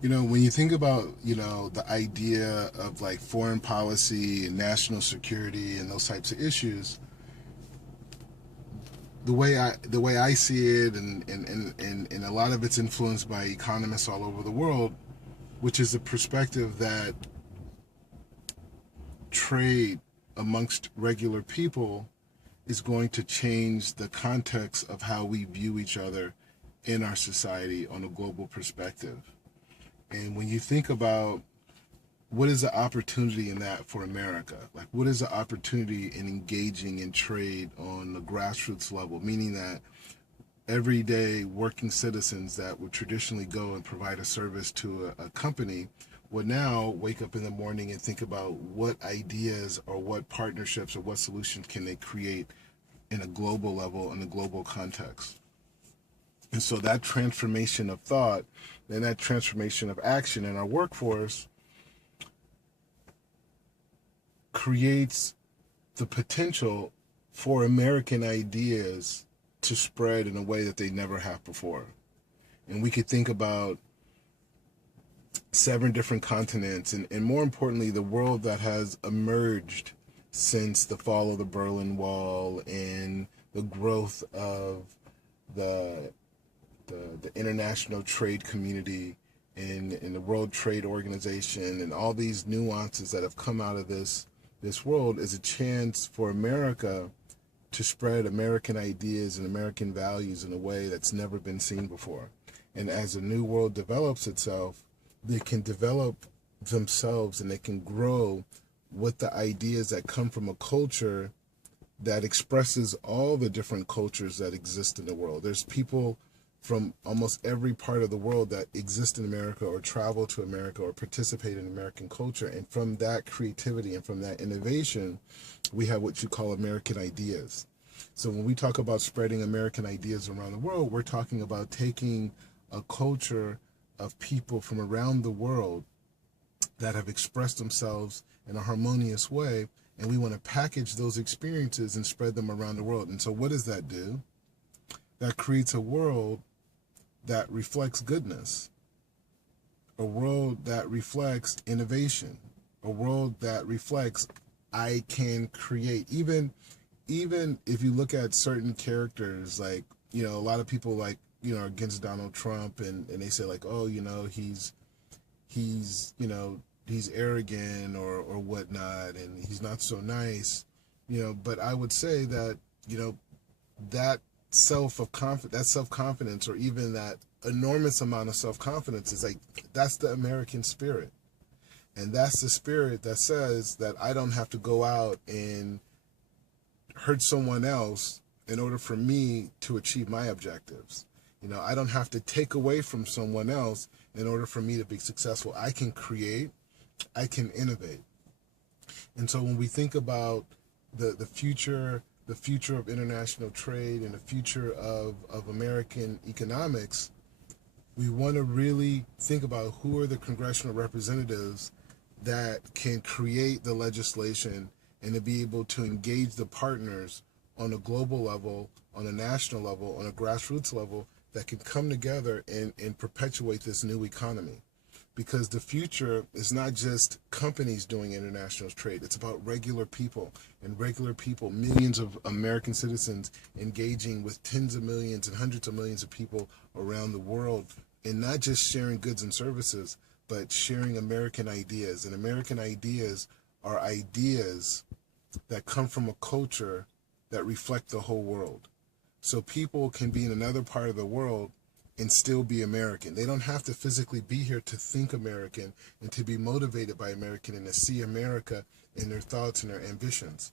When you think about, the idea of like foreign policy and national security and those types of issues, the way I see it, and a lot of it's influenced by economists all over the world, which is the perspective that trade amongst regular people is going to change the context of how we view each other in our society on a global perspective. And when you think about what is the opportunity in that for America, like what is the opportunity in engaging in trade on the grassroots level, meaning that everyday working citizens that would traditionally go and provide a service to a company would now wake up in the morning and think about what ideas or what partnerships or what solutions can they create in a global level, in a global context. And so that transformation of thought and that transformation of action in our workforce creates the potential for American ideas to spread in a way that they never have before. And we could think about 7 different continents, and more importantly, the world that has emerged since the fall of the Berlin Wall and the growth of the the international trade community and the World Trade Organization and all these nuances that have come out of this world is a chance for America to spread American ideas and American values in a way that's never been seen before. And as the new world develops itself, they can develop themselves and they can grow with the ideas that come from a culture that expresses all the different cultures that exist in the world. There's people from almost every part of the world that exist in America or travel to America or participate in American culture. And from that creativity and from that innovation, we have what you call American ideas. So when we talk about spreading American ideas around the world, we're talking about taking a culture of people from around the world that have expressed themselves in a harmonious way, and we want to package those experiences and spread them around the world. And so what does that do? That creates a world that reflects goodness, a world that reflects innovation, a world that reflects I can create. Even if you look at certain characters, like, a lot of people like, are against Donald Trump, and they say like, oh, he's arrogant or whatnot, and he's not so nice, but I would say that, that that self confidence, or even that enormous amount of self confidence, is like, that's the American spirit. And that's the spirit that says that I don't have to go out and hurt someone else in order for me to achieve my objectives. I don't have to take away from someone else in order for me to be successful. I can create, I can innovate. And so when we think about the future, the future of international trade and the future of American economics, we want to really think about who are the congressional representatives that can create the legislation and to be able to engage the partners on a global level, on a national level, on a grassroots level, that can come together and perpetuate this new economy. Because the future is not just companies doing international trade. It's about regular people, and regular people, millions of American citizens engaging with tens of millions and hundreds of millions of people around the world, and not just sharing goods and services, but sharing American ideas. And American ideas are ideas that come from a culture that reflect the whole world. So people can be in another part of the world and still be American. They don't have to physically be here to think American and to be motivated by American and to see America in their thoughts and their ambitions.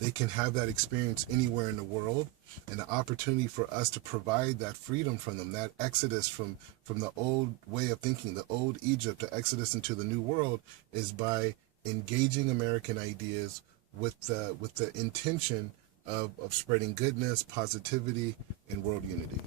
They can have that experience anywhere in the world, and the opportunity for us to provide that freedom from them, that exodus from the old way of thinking, the old Egypt, the exodus into the new world, is by engaging American ideas with the intention of spreading goodness, positivity, and world unity.